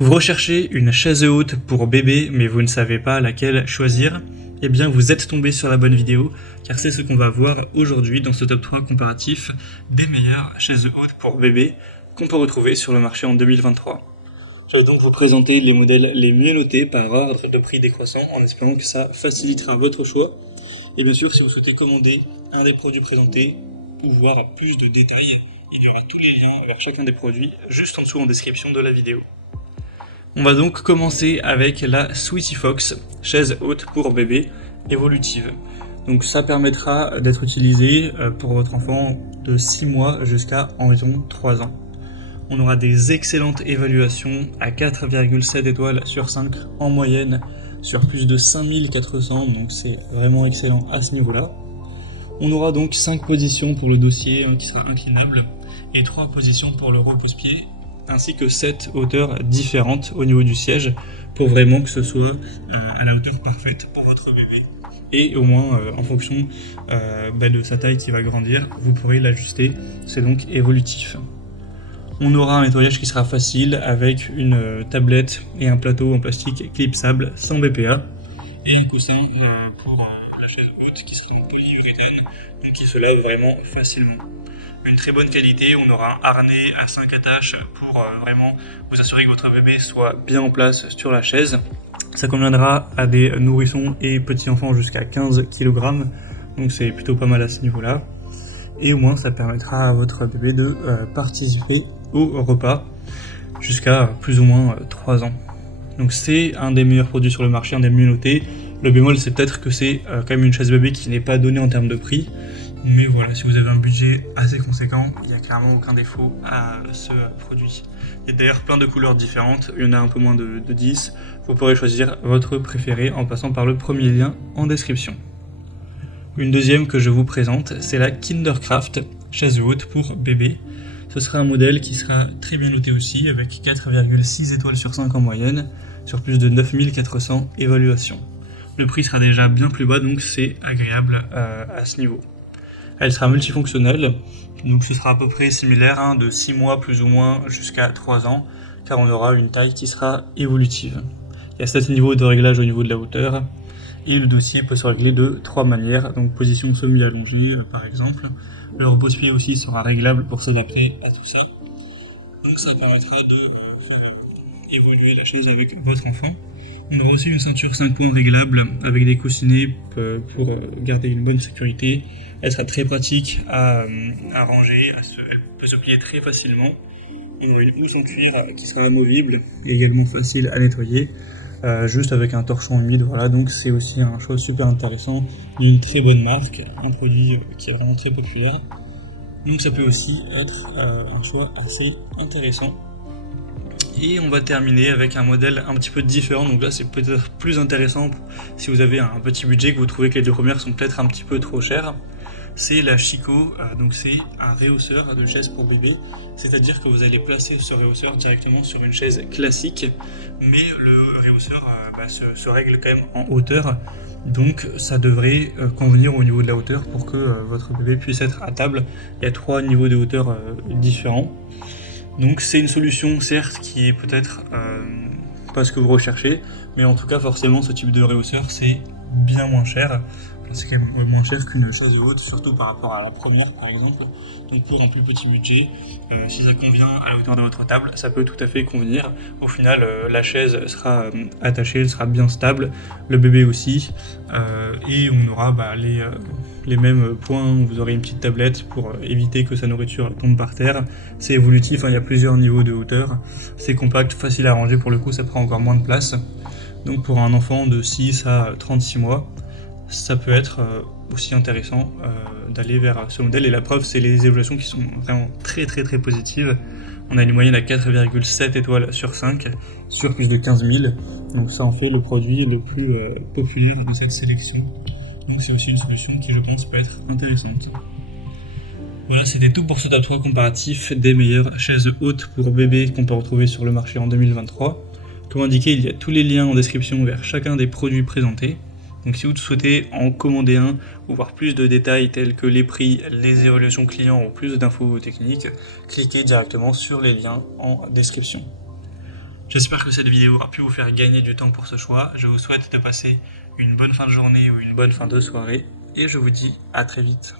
Vous recherchez une chaise haute pour bébé, mais vous ne savez pas laquelle choisir? Eh bien, vous êtes tombé sur la bonne vidéo, car c'est ce qu'on va voir aujourd'hui dans ce top 3 comparatif des meilleures chaises hautes pour bébé qu'on peut retrouver sur le marché en 2023. Je vais donc vous présenter les modèles les mieux notés par ordre de prix décroissant, en espérant que ça facilitera votre choix. Et bien sûr, si vous souhaitez commander un des produits présentés ou voir plus de détails, il y aura tous les liens vers chacun des produits juste en dessous en description de la vidéo. On va donc commencer avec la Sweetie Fox, chaise haute pour bébé évolutive. Donc ça permettra d'être utilisé pour votre enfant de 6 mois jusqu'à environ 3 ans. On aura des excellentes évaluations à 4,7 étoiles sur 5 en moyenne sur plus de 5400, donc c'est vraiment excellent à ce niveau-là. On aura donc 5 positions pour le dossier qui sera inclinable et 3 positions pour le repose-pied, ainsi que 7 hauteurs différentes au niveau du siège pour vraiment que ce soit à la hauteur parfaite pour votre bébé. Et au moins en fonction de sa taille qui va grandir, vous pourrez l'ajuster, c'est donc évolutif. On aura un nettoyage qui sera facile avec une tablette et un plateau en plastique clipsable sans BPA et un coussin pour la chaise haute qui sera en polyuréthane, donc qui se lave vraiment facilement. Une très bonne qualité, on aura un harnais à 5 attaches pour vraiment vous assurer que votre bébé soit bien en place sur la chaise. Ça conviendra à des nourrissons et petits enfants jusqu'à 15 kg, donc c'est plutôt pas mal à ce niveau-là. Et au moins ça permettra à votre bébé de participer au repas jusqu'à plus ou moins 3 ans. Donc c'est un des meilleurs produits sur le marché, un des mieux notés. Le bémol c'est peut-être que c'est quand même une chaise bébé qui n'est pas donnée en termes de prix. Mais voilà, si vous avez un budget assez conséquent, il n'y a clairement aucun défaut à ce produit. Il y a d'ailleurs plein de couleurs différentes, il y en a un peu moins de 10. Vous pourrez choisir votre préféré en passant par le premier lien en description. Une deuxième que je vous présente, c'est la Kindercraft chaise haute pour bébé. Ce sera un modèle qui sera très bien noté aussi, avec 4,6 étoiles sur 5 en moyenne, sur plus de 9400 évaluations. Le prix sera déjà bien plus bas, donc c'est agréable à ce niveau. Elle sera multifonctionnelle, donc ce sera à peu près similaire, de 6 mois plus ou moins jusqu'à 3 ans, car on aura une taille qui sera évolutive. Il y a 7 niveaux de réglage au niveau de la hauteur, et le dossier peut se régler de 3 manières, donc position semi-allongée par exemple. Le repose-pied aussi sera réglable pour s'adapter à tout ça. Donc ça permettra de faire évoluer la chaise avec votre enfant. On aura aussi une ceinture 5 points réglable avec des coussinets pour garder une bonne sécurité. Elle sera très pratique à ranger, elle peut se plier très facilement. On aura une housse en cuir qui sera amovible et également facile à nettoyer, juste avec un torchon humide. Voilà, donc c'est aussi un choix super intéressant, une très bonne marque, un produit qui est vraiment très populaire. Donc ça peut aussi être un choix assez intéressant. Et on va terminer avec un modèle un petit peu différent, donc là c'est peut-être plus intéressant si vous avez un petit budget, que vous trouvez que les deux premières sont peut-être un petit peu trop chères. C'est la Chico, donc c'est un réhausseur de chaise pour bébé, c'est-à-dire que vous allez placer ce réhausseur directement sur une chaise classique, mais le réhausseur se règle quand même en hauteur, donc ça devrait convenir au niveau de la hauteur pour que votre bébé puisse être à table. Il y a 3 niveaux de hauteur différents. Donc c'est une solution certes qui est peut-être pas ce que vous recherchez, mais en tout cas forcément ce type de réhausseur c'est bien moins cher, c'est quand même moins cher qu'une chaise haute, surtout par rapport à la première par exemple. Donc pour un plus petit budget, si ça convient à la hauteur de votre table, ça peut tout à fait convenir. Au final la chaise sera attachée, elle sera bien stable, le bébé aussi, et on aura les mêmes points. Vous aurez une petite tablette pour éviter que sa nourriture tombe par terre. C'est évolutif, il y a plusieurs niveaux de hauteur, c'est compact, facile à ranger, pour le coup ça prend encore moins de place. Donc pour un enfant de 6 à 36 mois, ça peut être aussi intéressant d'aller vers ce modèle. Et la preuve, c'est les évaluations qui sont vraiment très positives. On a une moyenne à 4,7 étoiles sur 5 sur plus de 15 000. Donc ça en fait le produit le plus populaire de cette sélection. Donc c'est aussi une solution qui, je pense, peut être intéressante. Voilà, c'était tout pour ce top 3 comparatif des meilleures chaises hautes pour bébé qu'on peut retrouver sur le marché en 2023. Comme indiqué, il y a tous les liens en description vers chacun des produits présentés. Donc si vous souhaitez en commander un ou voir plus de détails tels que les prix, les évaluations clients ou plus d'infos techniques, cliquez directement sur les liens en description. J'espère que cette vidéo a pu vous faire gagner du temps pour ce choix. Je vous souhaite de passer une bonne fin de journée ou une bonne fin de soirée et je vous dis à très vite.